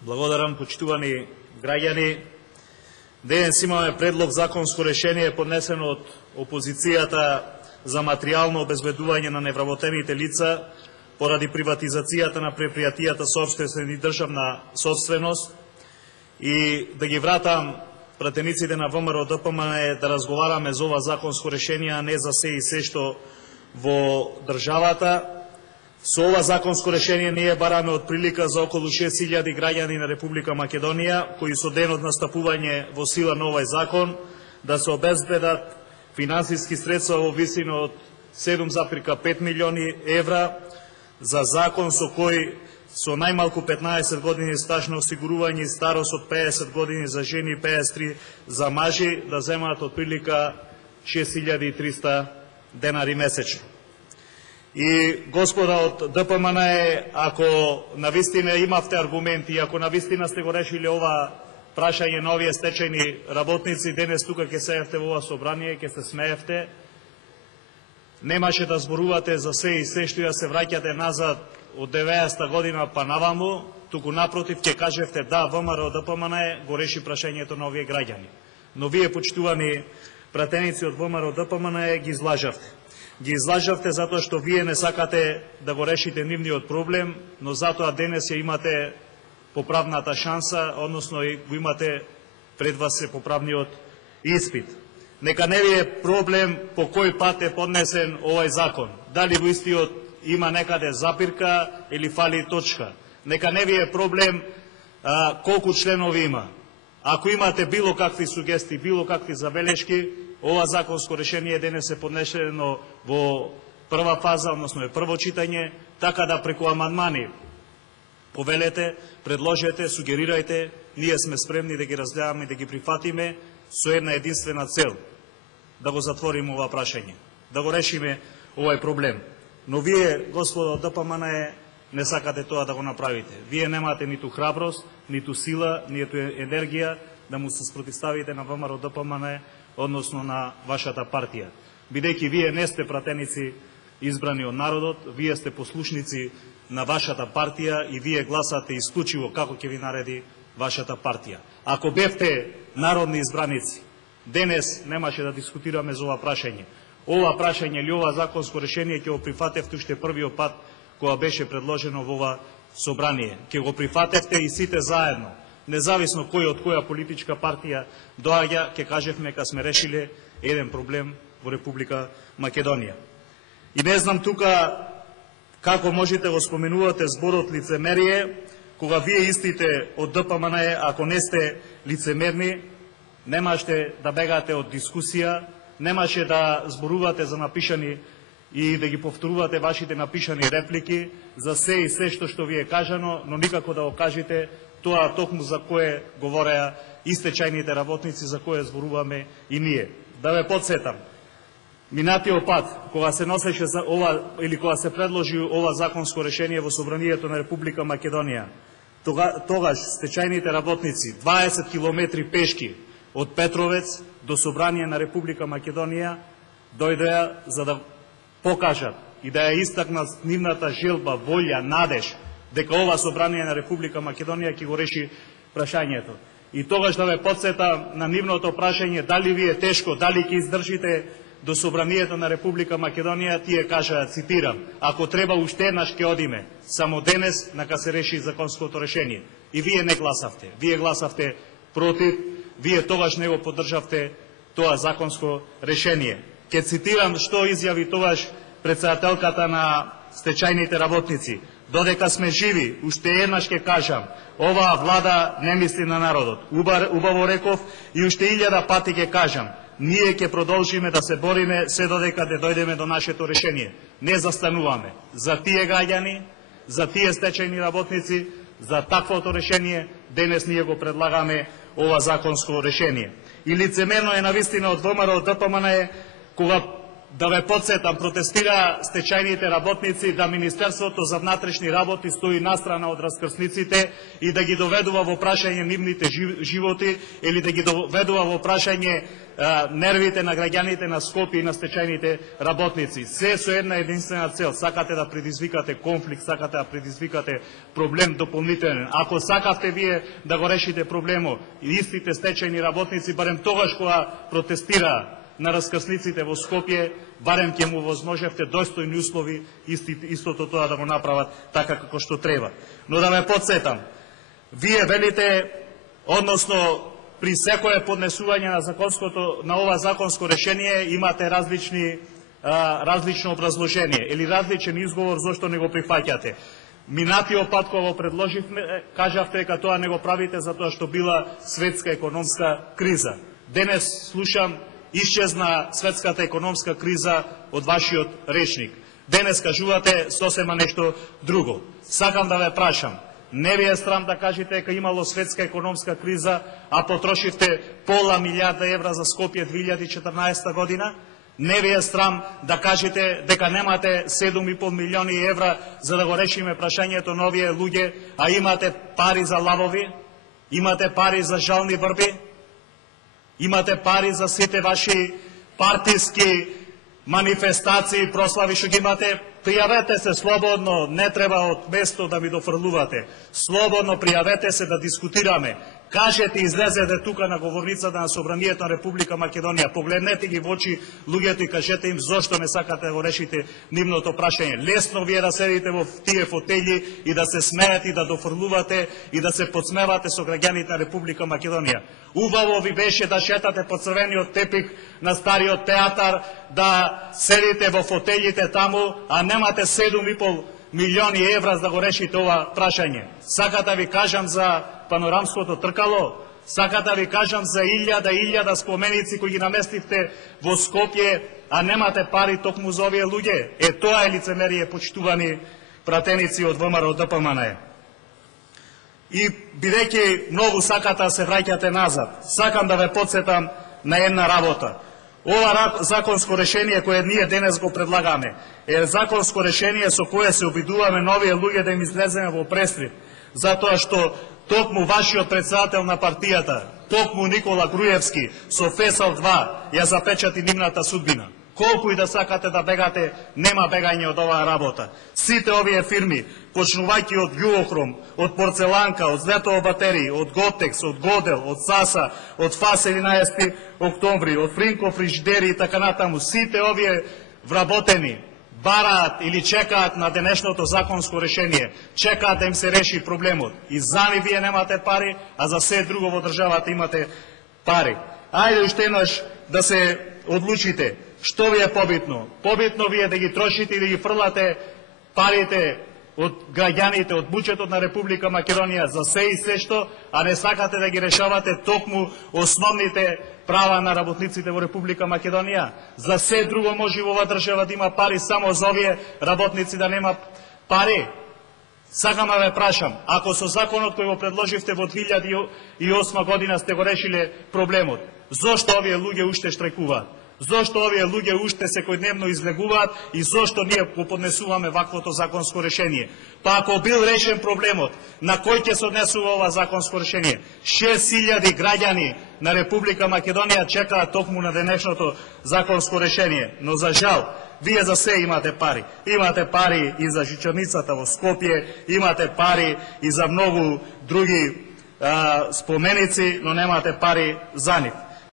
Благодарам, почитувани граѓани. Денес имаме предлог законско решение поднесено од опозицијата за материјално обезбедување на невработените лица поради приватизацијата на предпријатијата со општествена и државна собственост, и да ги вратам пратениците на ВМРО ДПМН да разговараме за ова законско решение, а не за се и се што во државата. Со ова законско решение ние бараме од прилика за околу 6000 граѓани на Република Македонија, кои со денот настапување во сила на овој закон да се обезбедат финансиски средства во висина од 7,5 милиони евра за закон со кој со најмалку 15 години стаж на осигурување и старост од 50 години за жени и 53 за мажи да земаат од прилика 6300 денари месечно. И господа од ДПМН, ако навистина имавте аргументи, ако навистина сте го решили ова прашање на овие стечајни работници, денес тука ќе седевте во ова собрание, ќе се смеевте, немаше да зборувате за се и се што ја се враќате назад од 90-та година па наваму, туку напротив ќе кажевте да, ВМРО ДПМН го реши прашањето на овие граѓани. Но вие, почитувани пратеници од ВМРО ДПМН, ги излажавте. Ги излажавте затоа што вие не сакате да го решите нивниот проблем, но затоа денес ја имате поправната шанса, односно и го имате пред вас се поправниот испит. Нека не ви е проблем по кој пат е поднесен овој закон. Дали во истиот има некаде запирка или фали точка. Нека не ви е проблем колку членови има. Ако имате било какви сугестии, било какви забелешки, ова законско решение денес е поднесено во прва фаза, односно е прво читање, така да преку амандмани повелете, предложете, сугерирајте, ние сме спремни да ги разгледаме и да ги прифатиме со една единствена цел, да го затвориме ова прашање, да го решиме овој проблем. Но вие, господа од ДПМН, не сакате тоа да го направите. Вие немате ниту храброст, ниту сила, ниту енергија да му се спротивставите на ВМРО ДПМН, односно на вашата партија. Бидејќи вие не сте пратеници избрани од народот, вие сте послушници на вашата партија и вие гласате исклучиво како ќе ви нареди вашата партија. Ако бевте народни избраници, денес немаше да дискутираме за ова прашање. Ова прашање или ова законско решение ќе го прифатевте уште првиот пат кога беше предложено во ова собрание. Ќе го прифатевте и сите заедно. Независно кој од која политичка партија доаѓа, ќе кажевме дека сме решиле еден проблем во Република Македонија. И не знам тука како можете го споменувате зборот лицемерие, кога вие истите од ДПМН, ако не сте лицемерни, немаше да бегате од дискусија, немаше да зборувате за напишани и да ги повторувате вашите напишани реплики за се и се што ви е кажано, но никако да го кажете тоа токму за кое говореа и стечајните работници, за кое зборуваме и ние. Да ве подсетам, минатиот пат, кога се носеше за ова, или кога се предложи ова законско решение во Собранието на Република Македонија, тогаш стечајните работници 20 километри пешки од Петровец до Собрание на Република Македонија дојдеа за да покажат и да ја истакнат нивната желба, волја, надеж дека ова Собрание на Република Македонија ќе го реши прашањето. И тогаш да ве подсета на нивното прашање дали ви е тешко, дали ќе издржите до Собранието на Република Македонија, тие кажаа, цитирам, ако треба уште еднаш ќе одиме, само денес нека се реши законското решение. И вие не гласавте, вие гласавте против, вие тогаш не го поддржавте тоа законско решение. Ке цитирам што изјави тогаш председателката на стечајните работници. Додека сме живи, уште еднаш ќе кажам, оваа влада не мисли на народот. Убаво реков и уште 1000 пати ќе кажам, ние ќе продолжиме да се бориме се додека не дојдеме до нашето решение. Не застануваме за тие граѓани, за тие стечајни работници, за таквото решение, денес ние го предлагаме ова законско решение. И лицемерно е навистина од ВМРО ДПМН кога да ве подсетам, протестира стечајните работници да Министерството за внатрешни работи стои настрана од раскрсниците и да ги доведува во прашање нивните животи или да ги доведува во прашање нервите на граѓаните на Скопје и на стечајните работници. Се со една единствена цел. Сакате да предизвикате конфликт, сакате да предизвикате проблем дополнителен. Ако сакавте вие да го решите проблемот и истите стечајни работници, барем тогаш кога протестира на раскрсниците во Скопје, барем ќе му возможевте достојни услови истото тоа да го направат така како што треба. Но да ме подсетам, вие велите, односно при секое поднесување на ова законско решение имате различно образложение или различен изговор зашто не го прифаќате. Минатиот пат кога го предложивме, кажавте дека тоа не го правите затоа што била светска економска криза. Денес слушам исчезна светската економска криза од вашиот речник. Денес кажувате сосема нешто друго. Сакам да ве прашам, не ви е срам да кажете дека имало светска економска криза, а потрошивте пола милиарда евра за Скопје 2014 година? Не ви е срам да кажете дека немате 7,5 милиони евра за да го решиме прашањето на овие луѓе, а имате пари за лавови, имате пари за жални врби, имате пари за сите ваши партиски манифестации, прослави што ги имате? Пријавете се слободно, не треба од место да ми дофрлувате. Слободно пријавете се да дискутираме. Кажете, излезете тука на говорницата на Собранието на Република Македонија, погледнете ги во очи луѓето и кажете им зошто не сакате да го решите нивното прашање. Лесно вие да седите во тие фотели и да се смеете и да дофрлувате и да се подсмевате со граѓаните на Република Македонија. Убаво ви беше да шетате по црвениот тепик на Стариот театар, да седите во фотелите таму, а немате 7,5 милиони евра за да го решите ова прашање. Сакате да ви кажам за панорамското тркало, сакате да ви кажам за илјада споменици кои ги наместивте во Скопје, а немате пари токму за овие луѓе. Тоа е лицемерие, почитувани пратеници од ВМРО ДПМН. И бидејќи многу сакате да се враќате назад, сакам да ве подсетам на една работа. Ова законско решение кое ние денес го предлагаме е законско решение со кое се обидуваме новие луѓе да им излеземе во престрит, затоа што токму вашиот председател на партијата, токму Никола Груевски, со Фесал 2 ја запечати нивната судбина. Колку и да сакате да бегате, нема бегање од оваа работа. Сите овие фирми, почнувајќи од Јуохром, од Порцеланка, од Злетово батерии, од Готекс, од Годел, од Саса, од ФАС 11 октомври, од Фринко фрижидери и така натаму, сите овие вработени бараат или чекаат на денешното законско решение, чекаат да им се реши проблемот. И за ни вие немате пари, а за се друго во државата имате пари. Ајде уште еднаш да се одлучите. Што ви е побитно? Побитно ви е да ги трошите и да ги фрлате парите од граѓаните, од буџетот на Република Македонија за се и се што, а не сакате да ги решавате токму основните права на работниците во Република Македонија. За се друго може во оваа држава да има пари, само за овие работници да нема пари. Сакам да ве прашам, ако со законот кој го предложивте во 2008 година сте го решиле проблемот, зошто овие луѓе уште штрекуваат? Зошто овие луѓе уште секојдневно излегуваат и зошто ние го поднесуваме ваквото законско решение? Па ако бил решен проблемот, на кој ќе се однесува ова законско решение? 6.000 граѓани на Република Македонија чекаат токму на денешното законско решение. Но за жал, вие за се имате пари. Имате пари и за жичарницата во Скопје, имате пари и за многу други споменици, но немате пари за нив.